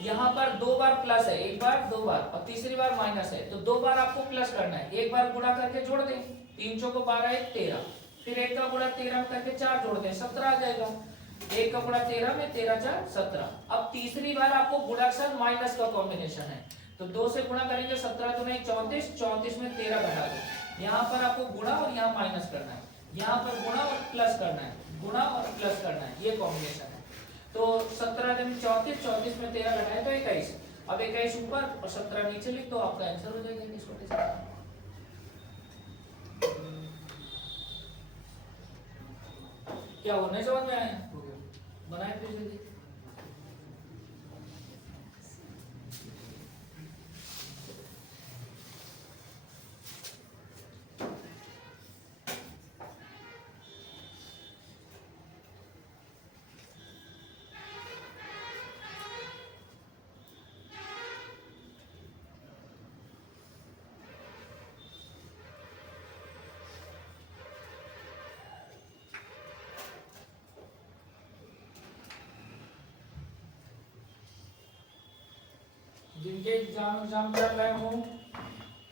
यहाँ पर 2 बार प्लस है, एक बार 2 बार और तीसरी बार माइनस है, तो 2 बार आपको प्लस करना है। एक बार गुणा करके जोड़ दें, 3 चौको 12 1 13, फिर एक का गुणा 13 करके 4 जोड़ दें 17 आ जाएगा। एक का गुणा 13 में 13 4 17। अब तीसरी बार आपको गुणक माइनस का कॉम्बिनेशन है, तो 2 से गुणा करेंगे 17 तो नहीं 34, 34 में 13 घटा दो। यहाँ पर आपको गुणा और यहाँ माइनस करना है, यहाँ पर गुणा और प्लस करना है, गुणा और प्लस करना है, ये कॉम्बिनेशन है। तो 17 दिन 34, 34 में 13 घटाए तो 21। अब 21 ऊपर और 17 नीचे लिख दो, आपका आंसर हो जाएगा 21/17। क्या होने समझ में आया? बनाए फिर जल्दी। जिनके एग्जाम कर रहे हो,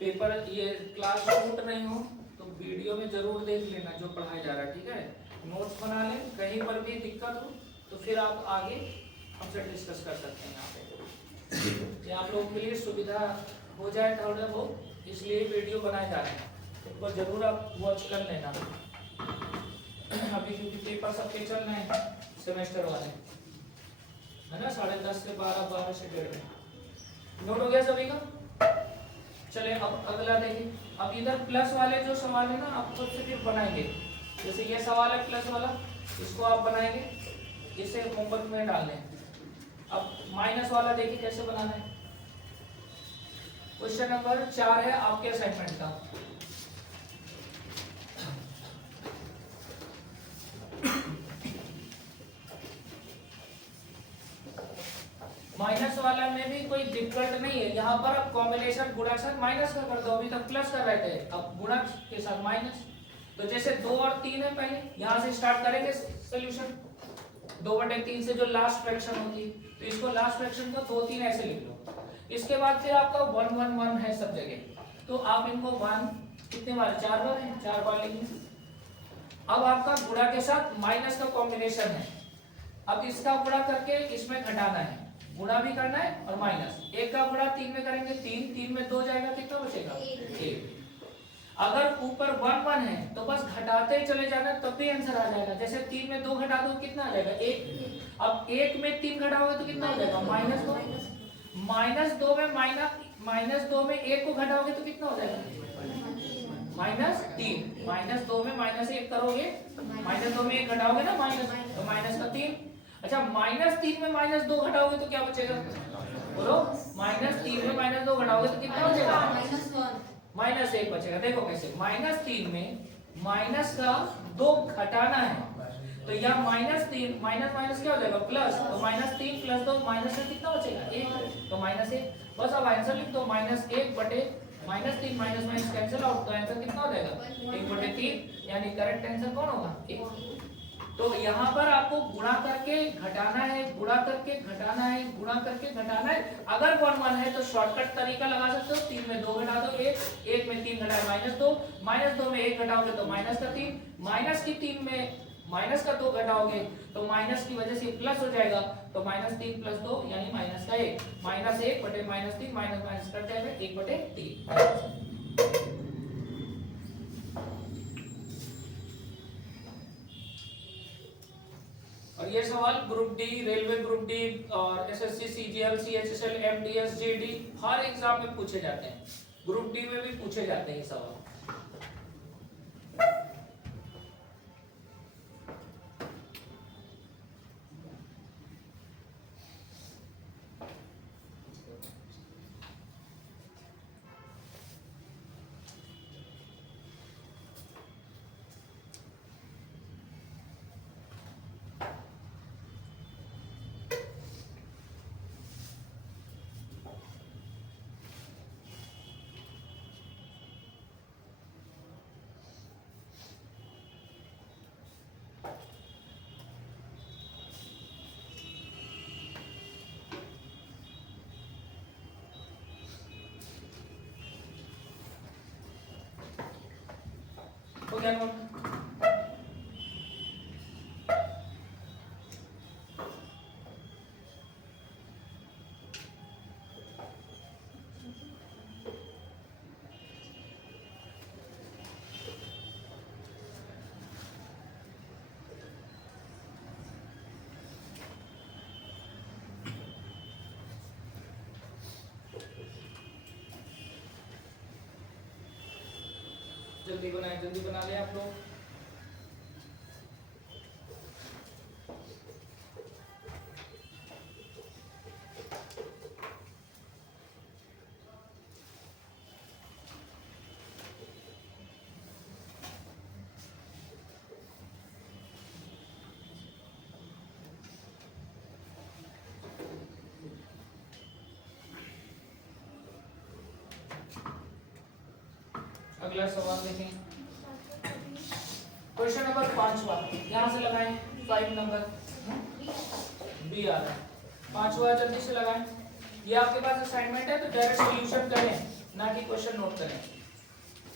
पेपर ये क्लास छूट नहीं हो, तो वीडियो में जरूर देख लेना जो पढ़ाया जा रहा है, ठीक है? नोट्स बना लें, कहीं पर भी दिक्कत हो तो फिर आप आगे हमसे डिस्कस कर सकते हैं यहाँ पे। ये आप लोगों के लिए सुविधा हो जाए थोड़ा बहुत, इसलिए वीडियो बनाए जा रहे हैं, तो जरूर आप वॉच कर लेना। अभी क्योंकि पेपर सबके चल रहे हैं सेमेस्टर वाले, है ना, 10:30 से 12, 12 से 1:30। नोट हो गया सभी का? चले अब अगला देखिए। अब इधर प्लस वाले जो सवाल है ना, आप खुद से फिर बनाएंगे। जैसे ये सवाल है प्लस वाला, इसको आप बनाएंगे, इसे होमवर्क में डाल दें। अब माइनस वाला देखिए कैसे बनाना है। क्वेश्चन नंबर 4 है आपके असाइनमेंट का। माइनस वाला में भी कोई दिक्कत नहीं है, यहाँ पर अब कॉम्बिनेशन गुणक माइनस का कर दो, अभी तक प्लस कर रहे थे, अब गुणक के साथ माइनस। तो जैसे 2 और 3 है, पहले यहाँ से स्टार्ट करेंगे सोल्यूशन। 2/3 से जो लास्ट फ्रैक्शन होती है, तो इसको लास्ट फ्रैक्शन को 2 3 ऐसे लिख लो। इसके बाद फिर आपका 1 1 1 है सब जगह, तो आप इनको 1 कितने बार, 4 बार है, 4 बार लिखेंगे। अब आपका गुणा के साथ माइनस का कॉम्बिनेशन है, अब इसका गुणा करके इसमें घटाना है, गुणा भी करना है और माइनस। एक का गुणा 3 में करेंगे 3, 3 में 2 जाएगा, कितना बचेगा 1। अगर ऊपर 1 1 है तो बस घटाते ही चले जाना, तब भी आंसर आ जाएगा। जैसे 3 में 2 घटा दो कितना आ जाएगा 1। अब 1 में 3 घटाओगे तो कितना हो जाएगा -2। -2 में -2 में 1 को घटाओगे तो कितना हो जाएगा -3। -2 में -1 करोगे, -2 में 1 घटाओगे ना माइनस, तो माइनस का 3। अच्छा -3 में -2 घटाओगे तो क्या बचेगा, बोलो? -3 में -2 घटाओगे तो कितना बचेगा -1 बचेगा। देखो कैसे, -3 में माइनस का 2 घटाना है, तो यहाँ -3 माइनस माइनस क्या हो जाएगा प्लस, तो -3 + 2 माइनस में कितना बचेगा 1, तो -1। बस अब आंसर लिख दो, -1 बटे -3 माइनस कैंसिल आउट, तो आंसर कितना हो जाएगा 1/3, यानी करेक्ट आंसर कौन होगा 1। तो यहाँ पर आपको गुणा करके घटाना है, गुणा करके घटाना है, गुणा करके घटाना है। अगर 1 1 है तो शॉर्टकट तरीका लगा सकते हो, 3 में 2 घटा दो 1, 1 में 3 घटाए -2, -2 में 1 घटाओगे तो माइनस का 3, माइनस की 3 में माइनस का 2 घटाओगे तो माइनस की वजह से प्लस हो जाएगा, तो -3 + 2 यानी माइनस का 1, -1 बटे -3 माइनस माइनस कट जाएगा 1/3। और ये सवाल group D, railway group D और SSC, CGL, CHSL, MDS, GD हर एग्जाम में पूछे जाते हैं। ग्रुप डी में भी पूछे जाते हैं ये सवाल। ध्यान रखना। जल्दी बनाए, जल्दी बना ले आप लोग। अगला सवाल देखें, क्वेश्चन नंबर 5वां, यहां से लगाएं 5 नंबर बी आ रहा है। 5वां जल्दी से लगाएं। ये आपके पास असाइनमेंट है तो डायरेक्ट सॉल्यूशन करें, ना कि क्वेश्चन नोट करें।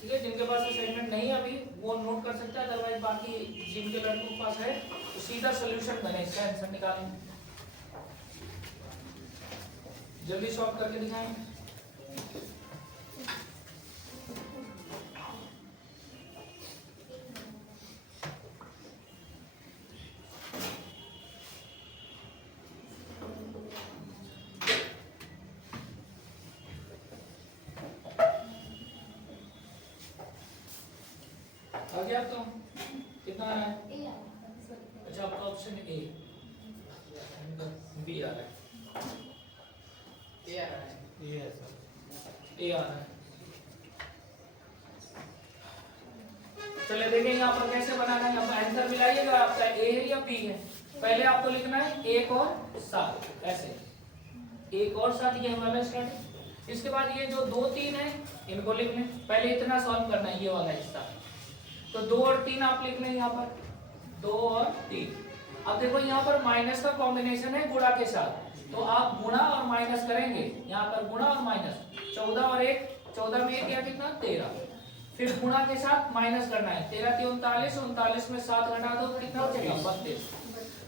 ठीक है, जिनके पास असाइनमेंट नहीं है अभी वो नोट कर सकते हैं, अदरवाइज बाकी जिनके लड़कों के पास है तो सीधा सॉल्यूशन बने, इसका आंसर निकालें। जल्दी सॉल्व करके दिखाएं। आ गया तो कितना है? अच्छा आपका ऑप्शन ए, बी आ रहा है, ए आ रहा है, ए आ रहा है। चलिए देखें यहाँ पर कैसे बनाना है। अब आंसर मिलाइएगा, आपका ए है या बी है। पहले आपको लिखना है 1 और 7, ऐसे 1 और 7 ये हमारा स्टार्ट। इसके बाद ये जो 2 3 है इनको लिखने, पहले इतना सॉल्व करना है ये वाला हिस्सा। तो 2 और 3 आप लिख लें यहाँ पर, 2 और 3। अब देखो यहाँ पर माइनस का कॉम्बिनेशन है गुणा के साथ, तो आप गुणा और माइनस करेंगे। यहाँ पर गुणा और माइनस, 14 और 1, 14 में 1 या कितना 13, फिर गुणा के साथ माइनस करना है। 13 के 39, 39 में 7 घटा दो कितना हो जाएगा 32।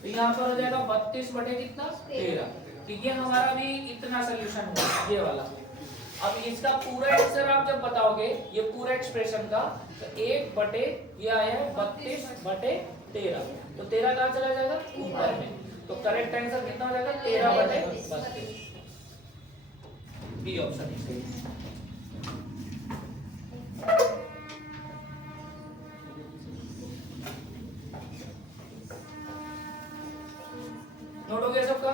तो यहाँ पर हो जाएगा 32 बटे कितना 13। ठीक है, हमारा भी इतना सोल्यूशन हुआ ये वाला। अब इसका पूरा आंसर आप जब बताओगे ये पूरा एक्सप्रेशन का, तो 1 बटे ये आया है 32 बटे 13, तो 13 कहाँ चला जाएगा ऊपर में। तो करेक्ट आंसर कितना हो जाएगा 13 बटे 32, बी ऑप्शन सही। नोट हो गया सबका?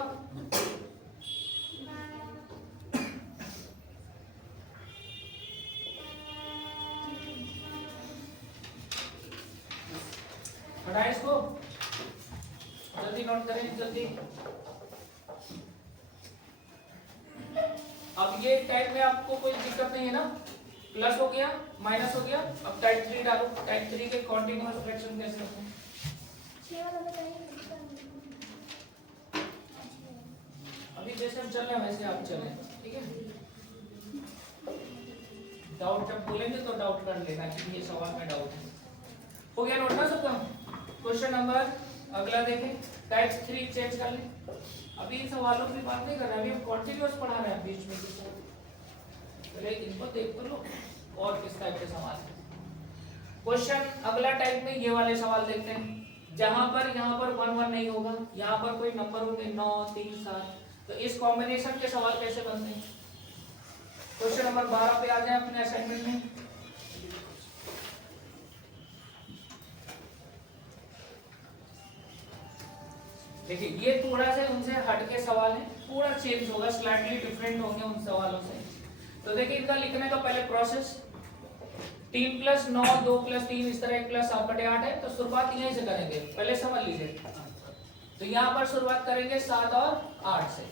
हटाएं इसको, जल्दी नोट करें जल्दी। अब ये टाइप में आपको कोई दिक्कत नहीं है ना? प्लस हो गया, माइनस हो गया। अब टाइप 3 डालो। टाइप 3 के कॉन्टिन्यूअस फ्रैक्शन कैसे होते हैं? अभी जैसे हम चल रहे हैं वैसे आप चलें, ठीक है? डाउट जब बोलेंगे तो डाउट कर लेना कि ये सवाल में डाउट है। हो गया नोट ना सबका? क्वेश्चन नंबर अगला देखें, टाइप 3 चेंज कर लें। अभी इन सवालों की बात नहीं कर रहे, अभी हम कॉन्टिन्यूअस पढ़ा रहे हैं बीच में किसी, पहले इनको देख कर लो और किस टाइप के सवाल है। क्वेश्चन अगला टाइप में ये वाले सवाल देखते हैं, जहां पर यहाँ पर 1 1 नहीं होगा, यहाँ पर कोई नंबर होंगे 9 3 7, तो इस कॉम्बिनेशन के सवाल कैसे बनते हैं। क्वेश्चन नंबर 12 पे आ जाए अपने असाइनमेंट में। देखिए ये थोड़ा सा उनसे हटके सवाल है, थोड़ा चेंज होगा, स्लाइटली डिफरेंट होंगे उन सवालों से। तो देखिए इनका लिखने का पहले प्रोसेस, 3 + 9 2 + 3 इस तरह 1 + 7 बटे 8 है, तो शुरुआत यहीं से करेंगे, पहले समझ लीजिए। तो यहाँ पर शुरुआत करेंगे 7 और 8 से,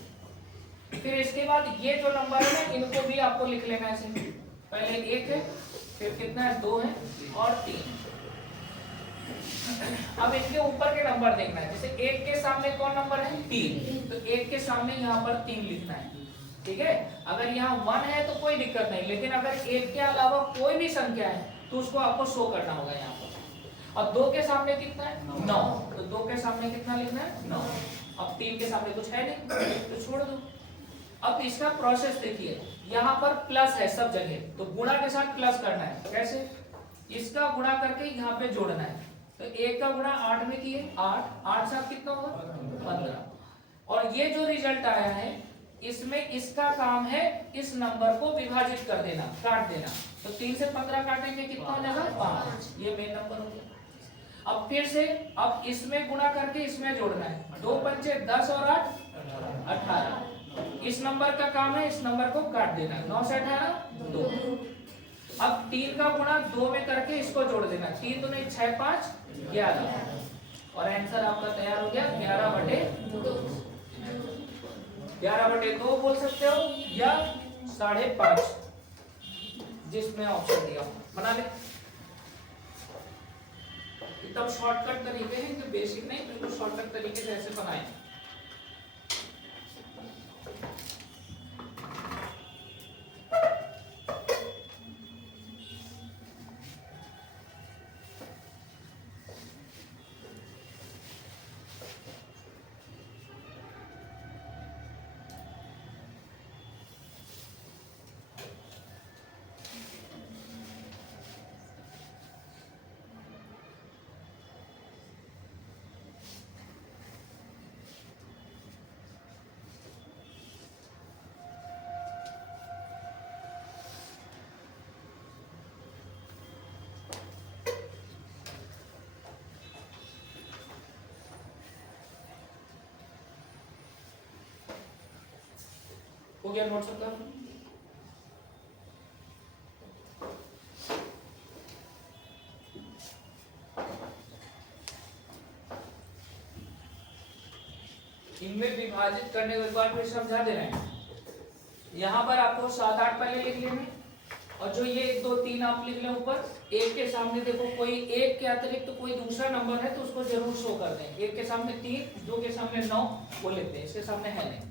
फिर इसके बाद ये जो नंबर है ना इनको भी आपको लिख लेना है ऐसे, पहले 1 है, फिर कितना है 2 है और 3 है। अब इनके ऊपर के नंबर देखना है, जैसे 1 के सामने कौन नंबर है 3, तो 1 के सामने यहाँ पर 3 लिखना है, ठीक है। अगर यहाँ 1 है तो कोई दिक्कत नहीं, लेकिन अगर 1 के अलावा कोई भी संख्या है तो उसको आपको शो करना होगा यहाँ पर, और 2 के सामने कितना है 9, तो 2 के सामने कितना लिखना है 9। अब 3 के सामने कुछ है नहीं तो छोड़ दो। अब इसका प्रोसेस देखिए, यहाँ पर प्लस है सब जगह, तो गुणा के साथ प्लस करना है। कैसे? इसका गुणा करके यहाँ पे जोड़ना है। तो 1 का गुणा 8 में किए 8, 8 साथ कितना होगा 15। और ये जो रिजल्ट आया है इसमें इसका काम है इस नंबर को विभाजित कर देना, काट देना। तो 3 से 15 काटेंगे कितना हो जाएगा 5। ये मेन नंबर हो गया। अब फिर से अब इसमें गुणा करके इसमें जोड़ना है। 2 पंचे 10 और 8 18। इस नंबर का काम है इस नंबर को काट देना। 9 से 18 2। अब 3 का गुणा 2 में करके इसको जोड़ देना। 3 दूनी 6 5 11 और आंसर आपका तैयार हो गया 11/2 बोल सकते हो या 5.5, जिसमें ऑप्शन दिया बना ले। एकदम शॉर्टकट तरीके हैं, तो बेसिक नहीं, बिल्कुल शॉर्टकट तरीके से ऐसे बनाए। हो गया नोट सबका? इनमें विभाजित करने को एक बार फिर समझा दे रहे हैं। यहाँ पर आपको 7 8 पहले लिख लेने, और जो ये 1 2 3 आप लिख लें ऊपर। 1 के सामने देखो कोई 1 के अतिरिक्त तो कोई दूसरा नंबर है तो उसको जरूर शो कर दें। 1 के सामने 3, 2 के सामने 9 वो लेते हैं, इसके सामने है नहीं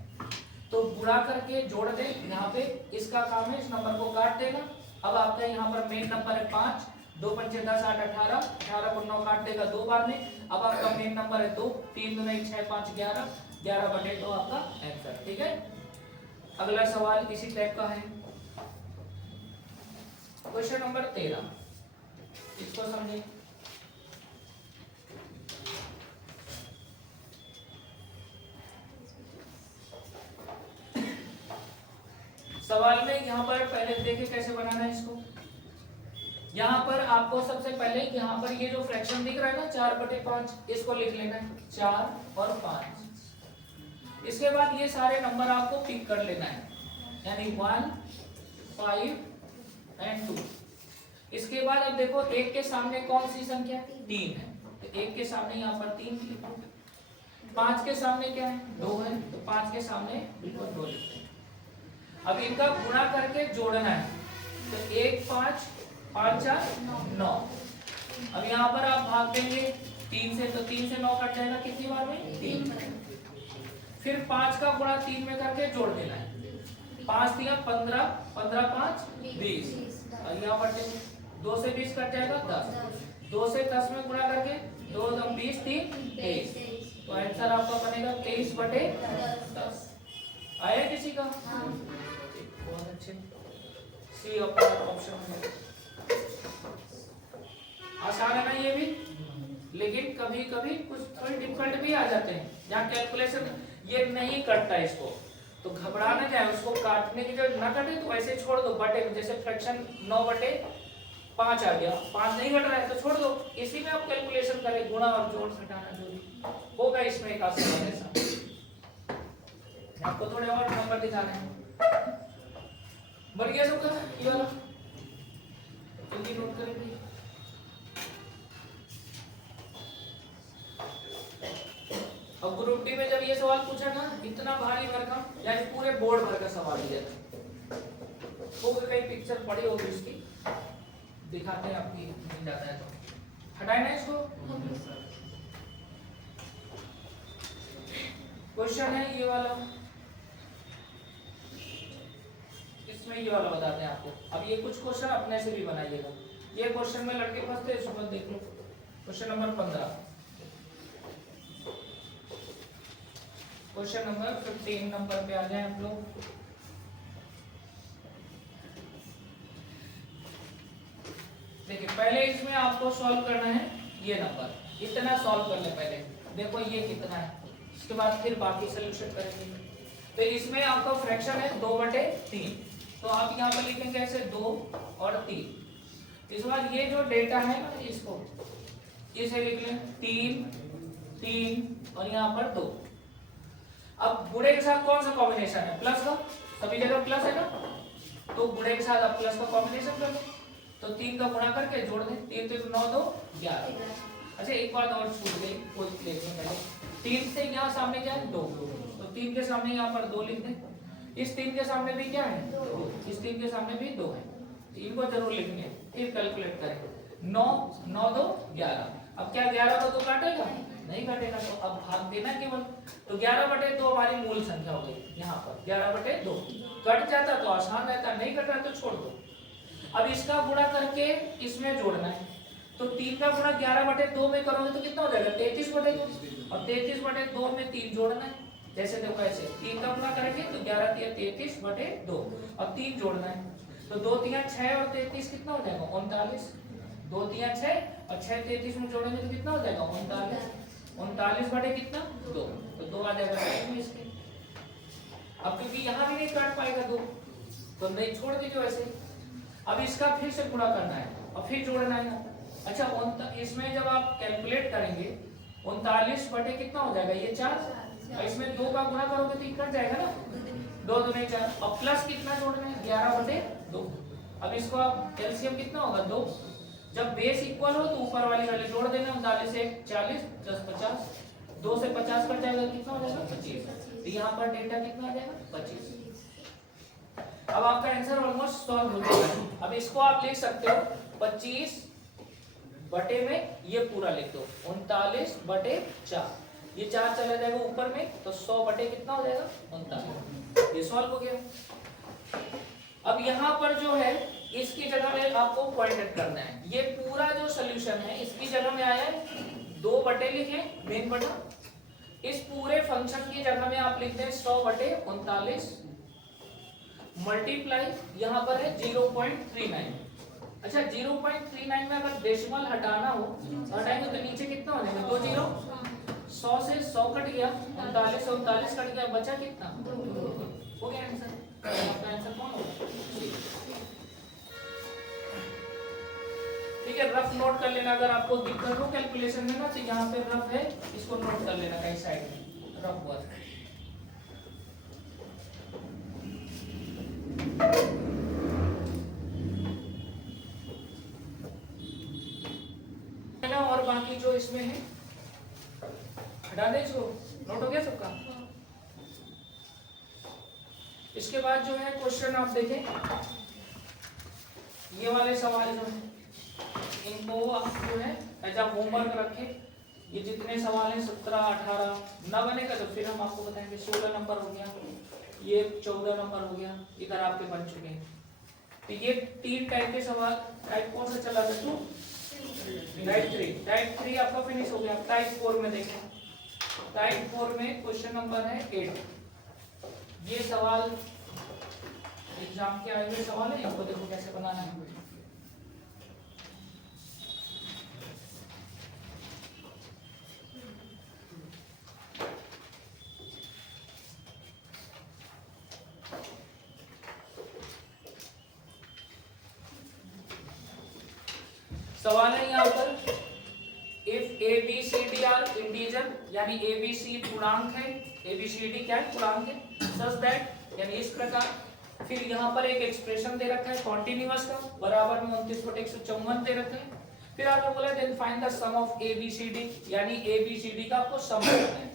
तो गुणा करके जोड़ दें। यहाँ पे इसका काम है इस नंबर को काट देना। अब आपका यहाँ पर मेन नंबर है 5, 2 पंचे 10 8 18, 18 को 9 काट देगा 2 बार में। अब आपका मेन नंबर है 2, 3 दूनी 6 5 11, 11/2 आपका आंसर। ठीक है, अगला सवाल इसी टाइप का है, क्वेश्चन नंबर 13, इसको समझिए। सवाल में यहाँ पर पहले देखे कैसे बनाना है इसको। यहाँ पर आपको सबसे पहले यहाँ पर ये जो फ्रैक्शन दिख रहा है ना 4/5, इसको लिख लेना है 4 और 5। इसके बाद ये सारे नंबर आपको पिक कर लेना है, यानी 1 5 एंड 2। इसके बाद अब देखो 1 के सामने कौन सी संख्या 3 है, तो 1 के सामने यहाँ पर 3 लिखो। 5 के सामने क्या है 2 है, तो 5 के सामने बिल्कुल 2 लिखते हैं। अब इनका गुणा करके जोड़ना है, तो 1 5 5 4 9। अब यहाँ पर आप भाग देंगे 3 से, तो 3 से 9 कट जाएगा कितनी बार में 3। फिर 5 का गुणा 3 में करके जोड़ देना है। 5 दिया 15, 15 5 20। और यहाँ पर 2 से 20 कट जाएगा 10। 2 से 10 में गुणा करके 2 20 3 23। तो आंसर आपका बनेगा 23/10। आया किसी का? बहुत अच्छे, सी ऑप्शन है। आसान है ना ये भी, लेकिन कभी कभी कुछ थोड़ी डिफिकल्ट भी आ जाते हैं जहाँ कैलकुलेशन ये नहीं करता इसको, तो घबराना क्या है, उसको काटने की जब ना कटे तो वैसे छोड़ दो। बटे जैसे फ्रैक्शन 9/5 आ गया, 5 नहीं घट रहा है तो छोड़ दो, इसी में आप कैलकुलेशन करें, गुणा और जोड़ घटाना जो भी होगा इसमें एक आसान ऐसा। आपको थोड़े और नंबर दिखाने हैं। बढ़ गया सबका ये वाला, जल्दी नोट करें। अब ग्रुप डी में जब ये सवाल पूछा ना, इतना भारी भरकम यानी पूरे बोर्ड भर का सवाल दिया था, वो कई पिक्चर पड़ी होगी उसकी, दिखाते हैं आपकी मिल जाता है तो हटाए ना इसको। क्वेश्चन है ये वाला, इसमें ये वाला बताते हैं आपको। अब ये कुछ क्वेश्चन अपने से भी बनाइएगा, ये क्वेश्चन में लड़के फंसते हैं, सुबह देख लो। Question number 15, question number 15 number पे आ जाए आप लोग। देखिए पहले इसमें आपको सॉल्व करना है ये नंबर, इतना सॉल्व कर ले पहले, देखो ये कितना है, इसके बाद फिर बाकी सोल्यूशन करेंगे। तो इसमें आपका फ्रैक्शन है 2/3, तो आप यहाँ पर लिखेंगे ऐसे 2 और 3। इस बार ये जो डेटा है ना इसको इसे लिख लें 3 3 और यहाँ पर 2। अब गुणे के साथ कौन सा कॉम्बिनेशन है, प्लस का, सभी जगह प्लस है ना, तो गुणे के साथ आप प्लस का कॉम्बिनेशन कर लो, तो 3 का गुणा करके जोड़ दें, 3 3 9 2 11। अच्छा एक बात और छूट गई, कोई देखने पहले, 3 से यहाँ सामने क्या है 2, तो 3 के सामने यहाँ पर 2 लिख दें, इस 3 के सामने भी क्या है 2, इस 3 के सामने भी 2 है, इनको जरूर लिखेंगे। फिर कैलकुलेट करें 9 9 2 11। अब क्या 11 को 2 काटेगा, नहीं काटेगा, तो अब भाग देना केवल, तो 11/2 हमारी मूल संख्या हो गई। यहाँ पर 11/2 कट जाता तो आसान रहता, नहीं कट रहा तो छोड़ दो। अब इसका गुणा करके इसमें जोड़ना है, तो 3 का गुणा 11/2 में करोगे तो कितना हो जाएगा 33/2, और 33/2 में 3 जोड़ना है, जैसे देखो ऐसे 3 का गुणा करेंगे तो 11 3 33/2 और 3 जोड़ना है, तो 2 3 6 और 33 कितना हो जाएगा 39, 2 3 6 और 6 33 में जोड़ेंगे तो कितना हो जाएगा 39, 39 बटे कितना 2, तो 2 आ जाएगा इसके। अब क्योंकि यहाँ भी नहीं काट पाएगा 2, तो नहीं छोड़ दीजिए वैसे। अब इसका फिर से गुणा करना है और फिर जोड़ना है। अच्छा इसमें जब आप कैलकुलेट करेंगे 39 बटे कितना हो जाएगा ये 4, इसमें 2 का गुणा करोगे तो ये कट जाएगा ना, 2 2 4, और प्लस कितना जोड़ना है 11/2। अब इसको आप एलसीएम कितना होगा 2, जब बेस इक्वल हो तो ऊपर वाली वाले जोड़ देना, 39 से 40 10 50, 2 से 50 कट जाएगा, कितना हो जाएगा 25, तो यहाँ पर डेटा कितना आ जाएगा 25। अब आपका आंसर ऑलमोस्ट सॉल्व हो जाएगा। अब इसको आप लिख सकते हो 25 बटे में ये पूरा लिख दो 39/4, ये 4 चला जाएगा ऊपर में, तो 100 बटे कितना हो जाएगा 39, ये सॉल्व हो गया। अब यहाँ पर जो है इसकी जगह में आपको पॉइंट करना है, ये पूरा जो सोल्यूशन है इसकी जगह में आया है 2 बटे लिखे मेन बटा, इस पूरे फंक्शन की जगह में आप लिखते हैं 100/39 मल्टीप्लाई यहाँ पर है 0.39। अच्छा 0.39 में अगर डेसिमल हटाना हो तो हटाएंगे तो नीचे कितना हो जाएगा 2 0, 100 से 100 कट गया, 39 से 39 कट गया, बचा कितना हो गया आंसर। आपका आंसर कौन होगा, ठीक है। रफ नोट कर लेना, अगर आपको दिक्कत हो कैलकुलेशन में ना तो यहाँ पे रफ है, इसको नोट कर लेना कहीं साइड में रफ हुआ है ना। और बाकी जो इसमें है हटा दे, इसको नोट हो गया सबका। इसके बाद जो है क्वेश्चन आप देखें, ये वाले सवाल जो है इनको आप जो है एज होमवर्क रखें। ये जितने सवाल हैं 17 18 ना बनेगा तो फिर हम आपको बताएंगे। 16 नंबर हो गया, ये 14 नंबर हो गया, इधर आपके बन चुके हैं। तो ये 3 टाइप के सवाल, टाइप कौन सा चला था तू, टाइप 3 आपका फिनिश हो गया। टाइप 4 में देखें, टाइप 4 में क्वेश्चन नंबर है 8। ये सवाल एग्जाम के आए हुए सवाल है, इनको देखो कैसे बनाना है। सवाल है यहाँ पर, if A B C D are integer, यानी ए बी सी पूर्णांक है, ए बी सी डी क्या है पूर्णांक है, सच दैट यानी इस प्रकार। फिर यहाँ पर एक एक्सप्रेशन दे रखा है कॉन्टिन्यूअस का, बराबर में 29/154 दे रखा है। फिर आपको बोला then find the sum of A B C D, यानी ए बी सी डी का आपको सम करना है।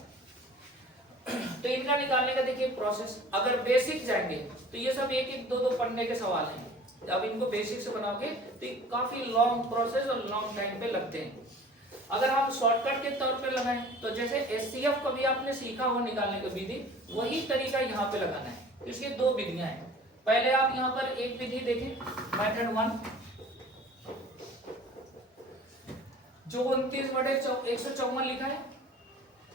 तो इनका निकालने का देखिए प्रोसेस, अगर बेसिक जाएंगे तो ये सब 1-1 2-2 पढ़ने के सवाल हैं। अब इनको बेसिक से बनाओगे तो काफी लॉन्ग प्रोसेस और लॉन्ग टाइम पे लगते हैं। अगर हम शॉर्टकट के तौर पे लगाएं तो जैसे एचसीएफ कभी आपने सीखा हो निकालने का विधि, वही तरीका यहाँ पे लगाना है। इसकी 2 विधियां हैं। पहले आप यहाँ पर एक विधि देखें, मेथड 1, जो 29/154 लिखा है,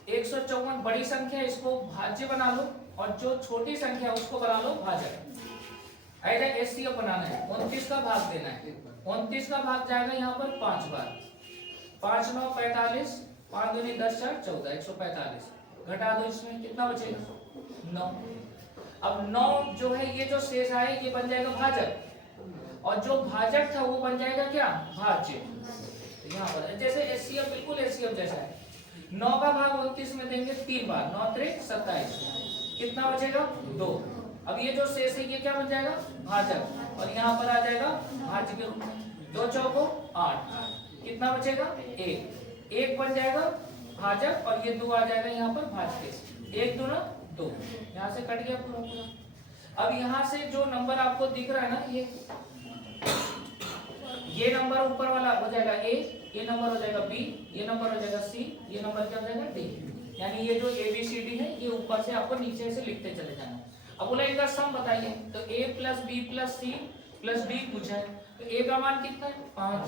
154 बड़ी संख्या, इसको भाज्य बना लो, और जो छोटी संख्या उसको बना लो भाजक। ऐसा एचसीएफ बनाना है, 29 का भाग देना है। 29 का भाग जाएगा यहाँ पर 5 बार, 5 9 45, 5 दूनी 10 4 14, 145। घटा दो, इसमें कितना बचेगा? 9। अब 9 जो है ये जो शेष आए ये बन जाएगा भाजक, और जो भाजक था वो बन जाएगा क्या? भाज्य। यहाँ पर जैसे एचसीएफ बिल्कुल एचसीएफ जैसा है। 9 का भाग 29 में देंगे 3 बार, 9 3 27, कितना बचेगा? 2। अब ये जो शेष है ये क्या बन जाएगा? भाजक, और यहाँ पर आ जाएगा भाज्य के रूप में। 2 चौको 8, कितना बचेगा? 1। 1 बन जाएगा भाजक, और ये 2 आ जाएगा यहाँ पर भाज्य। 1 दूना 2, यहाँ से कट गया पूरा पूरा। अब यहाँ से जो नंबर आपको दिख रहा है ना, ये नंबर ऊपर वाला हो जाएगा A, ये नंबर हो जाएगा B, ये नंबर हो जाएगा C, ये नंबर क्या हो जाएगा D। यानी ये जो ABCD है ये ऊपर से आपको नीचे से लिखते चले जाना। अब बोला इनका सम बताइए, तो A + B + C + D पूछा है, तो A का मान कितना है? 5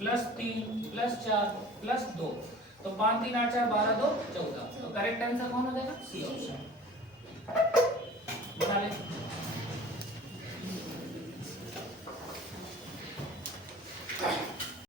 + 3 + 4 + 2, तो 5 3 8 4 12 2 14। तो करेक्ट आंसर कौन हो जाएगा? C option. बना ले।